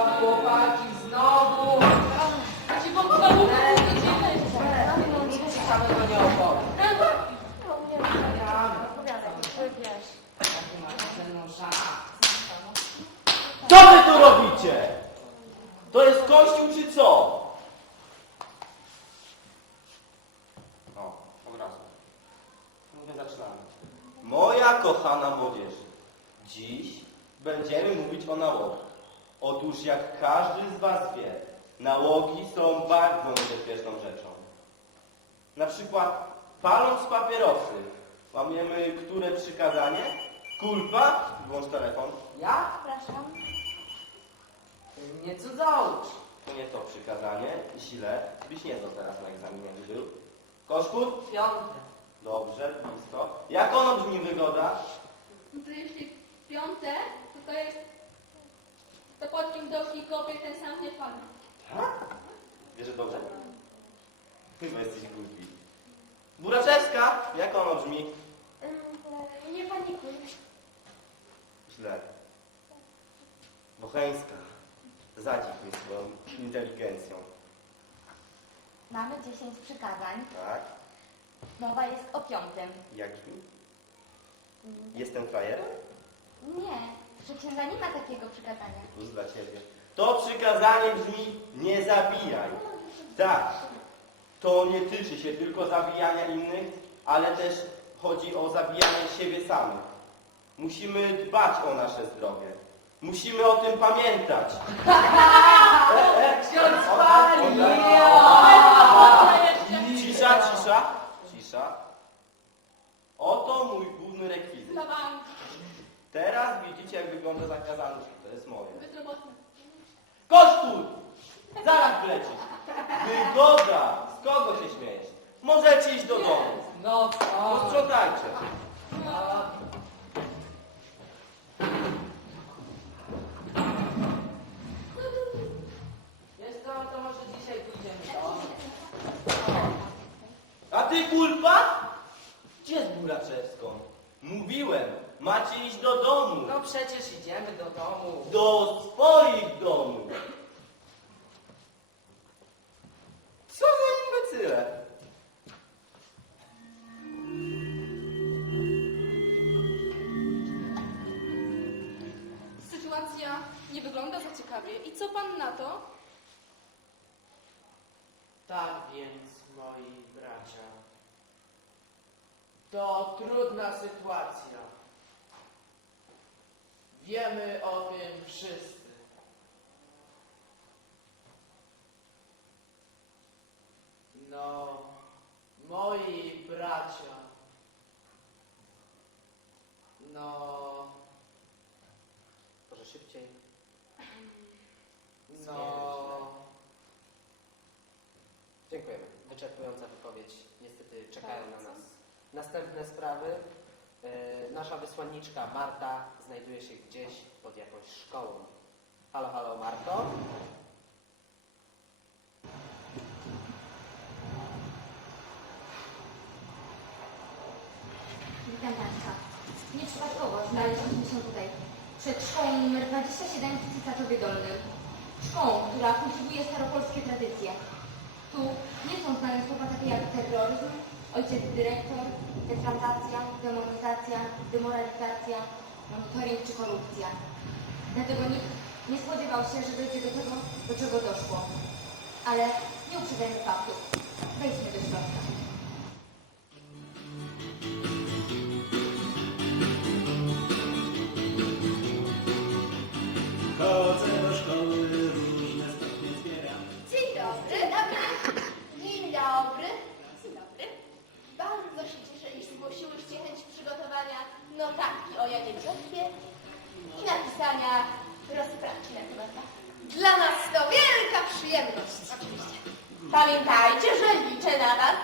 chłopaki, znowu! Ci pomogę, Nie, idziemy. ciekawego nie opowiem. Taki masz ze mną szans. Co wy tu robicie? To jest kościół czy co? O, od razu. Mówię, zaczynamy. Moja kochana młodzież, dziś będziemy mówić o nałogach. Otóż jak każdy z was wie, nałogi są bardzo niebezpieczną rzeczą. Na przykład paląc papierosy, łamiemy które przykazanie? Kulpa? Włącz telefon. Ja? Przepraszam. Ty mnie cudzołóż. To nie to przykazanie i źle, byś nie zdał teraz na egzaminie, był. Koszkut? Piąte. Dobrze, blisko. Jak ono brzmi wygoda? No to jeśli piąte, to to jest... To pod kim doszli kopie, ten sam nie padł. Tak? Wiesz, że dobrze? Chyba jesteś głupi. Buraczewska? Jak ono brzmi? Nie panikuj. Źle. Bocheńska. Zadzik mnie swoją inteligencją. Mamy 10 przykazań. Tak? Mowa jest o piątym. Jakim? Jestem frajerem? Nie, że księga nie ma takiego przykazania. Plus dla ciebie. To przykazanie brzmi nie zabijaj. Tak. To nie tyczy się tylko zabijania innych, ale też chodzi o zabijanie siebie samych. Musimy dbać o nasze zdrowie. Musimy o tym pamiętać. E, e, Ksiądz pali! Cisza, cisza, cisza. Oto mój główny rekwizyt. Teraz widzicie, jak wygląda zakazany. To jest moje. Bezrobotny. Kościół! Zaraz wlecisz. Wygoda! Z kogo się śmiejesz? Możecie iść do domu. No co? Posprzątajcie. A, Wiesz co, to może dzisiaj pójdziemy do... A ty kulpa? Gdzie z Buraczewską? Mówiłem, macie iść do domu. No przecież idziemy do domu. Do swoich domów. Co za imbecyle? Sytuacja nie wygląda za ciekawie. I co pan na to? Tak więc, moi bracia, to trudna sytuacja. Wiemy o tym wszyscy. No, moi bracia, no, Może szybciej. no, Dziękujemy. Wyczerpująca wypowiedź. Niestety czekają na nas następne sprawy. E, Nasza wysłanniczka Marta znajduje się gdzieś pod jakąś szkołą. Halo, halo Marto? Witam Państwa. Nieprzypadkowo znaleźliśmy się tutaj, przed szkołą nr 27 w Cisaczowie Dolnym. Szkołą, która kultywuje staropolskie tradycje. Tu nie są znane słowa takie jak terroryzm, ojciec dyrektor, defraudacja, demonizacja, demoralizacja, monitoring czy korupcja. Dlatego nikt nie spodziewał się, że dojdzie do tego, do czego doszło. Ale nie uprzedzajmy faktów. Wejdźmy do środka. Przyjemność. Pamiętajcie, że liczę na Was.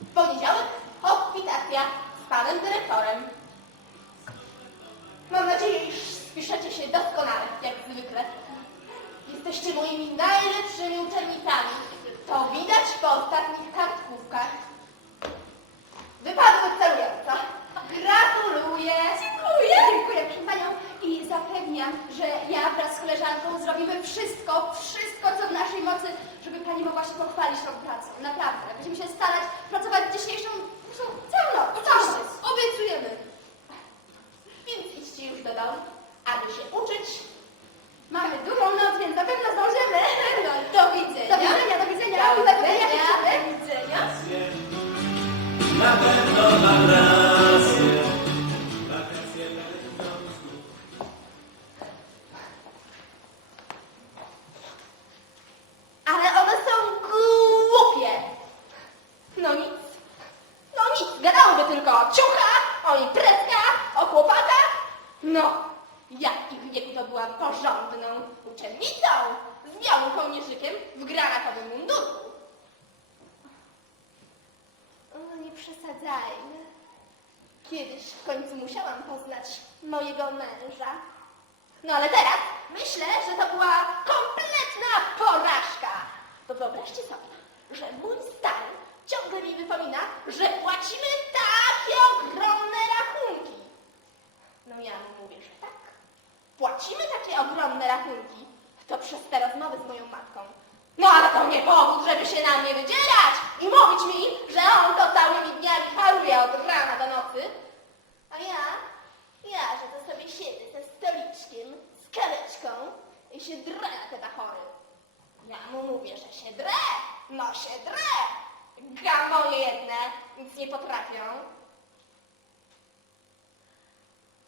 W poniedziałek hospitacja z panem dyrektorem. Mam nadzieję, iż spiszecie się doskonale, jak zwykle. Jesteście moimi najlepszymi uczennicami. To widać po ostatnich kołnierzykiem w granatowym mundurku. O, nie przesadzajmy. Kiedyś w końcu musiałam poznać mojego męża. No ale teraz myślę, że to była kompletna porażka. To wyobraźcie sobie, że mój stary ciągle mi wypomina, że płacimy takie ogromne rachunki. No ja mu mówię, że tak. Płacimy takie ogromne rachunki. To przez te rozmowy z moją matką. No ale to nie powód, żeby się na mnie wydzierać i mówić mi, że on to całymi dniami haruje od rana do nocy. A ja, ja, że to sobie siedzę ze stoliczkiem, z kareczką i się drę na te bachory. Ja mu mówię, że się drę, no się drę. Gamoje jedne, nic nie potrafią.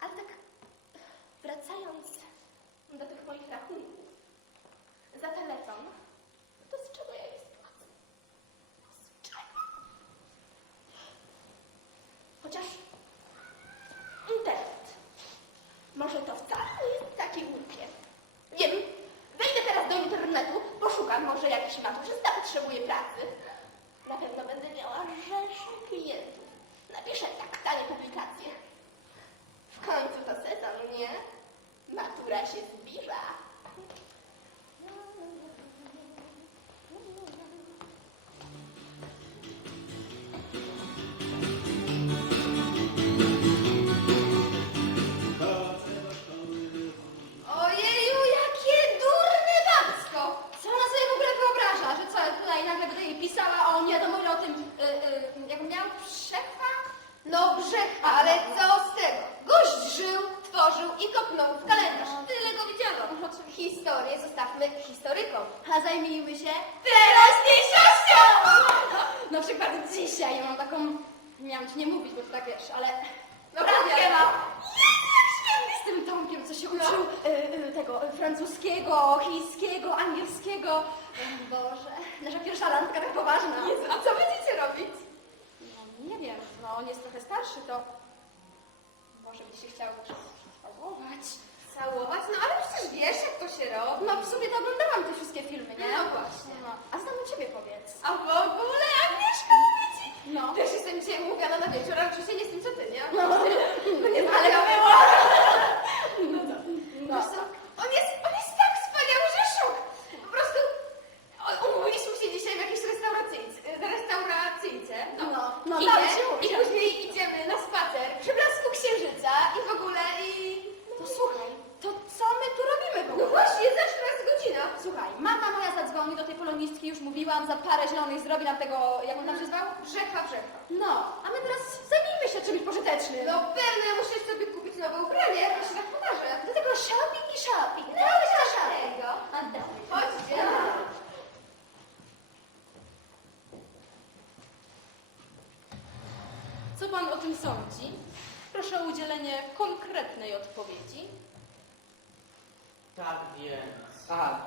Ale tak wracając do tych moich rachunków za telefon, to z czego ja je spłacę? Z czego? Chociaż internet. Może to wcale nie jest takie głupie. Wiem, wejdę teraz do internetu, poszukam, może jakiś maturzysta potrzebuje pracy. Na pewno będę miała rzesze klientów. Napiszę tak tanie publikacje. W końcu to sezon, nie? Matura się zbliża. Historię zostawmy historykom, a zajmijmy się teraźniejszością! Na przykład dzisiaj ja mam taką, miałam ci nie mówić, bo to tak wiesz, ale No prawie mam. z tym Tomkiem, co się uczył y, y, tego y, francuskiego, chińskiego, angielskiego. Boże, nasza pierwsza randka tak poważna. Jezu, a co będziecie robić? No, nie wiem, no on jest trochę starszy, to może by się chciało całować. Całować? No ale przecież wiesz, jak to się robi. No w sumie to oglądałam te wszystkie filmy, nie? No właśnie. No, a znam u ciebie powiedz. A w ogóle Agnieszka mówi ci? No. Też jestem dzisiaj mówiona na wieczór, ale oczywiście nie tym, co ty, nie? No. No nie ale to było. No co? No. Wiesz co? On jest, on jest tak wspaniały, że szok. Po prostu o- umówiliśmy się dzisiaj w jakiejś restauracyjce, restauracyjce. No, no, I, tam się I później idziemy na spacer przy blasku księżyca i w ogóle i... To słuchaj, to co my tu robimy w No ogóle? właśnie, zaś raz godzina. Słuchaj, mama moja zadzwoni do tej polonistki, już mówiłam, za parę zielonych zrobi nam tego, jak on tam się zwał? Brzechwa, brzechwa. No, a my teraz zajmijmy się czymś pożytecznym. No pewnie muszę sobie kupić nowe ubranie, to się tak pokaże. do tego shopping i shopping. No, szarego. A dawaj. Chodźcie. Co pan o tym sądzi? Proszę o udzielenie konkretnej odpowiedzi. Tak więc. Aha,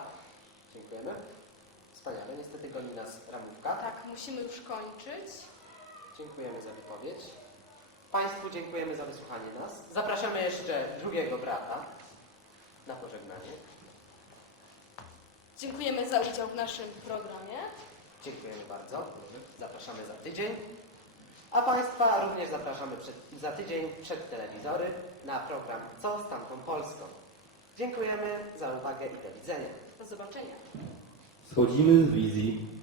dziękujemy. Wspaniale, niestety goni nas ramówka. Tak, musimy już kończyć. Dziękujemy za wypowiedź. Państwu dziękujemy za wysłuchanie nas. Zapraszamy jeszcze drugiego brata na pożegnanie. Dziękujemy za udział w naszym programie. Dziękujemy bardzo. Zapraszamy za tydzień. A Państwa również zapraszamy przed, za tydzień przed telewizory na program Co z tamtą Polską. Dziękujemy za uwagę i do widzenia. Do zobaczenia. Schodzimy z wizji.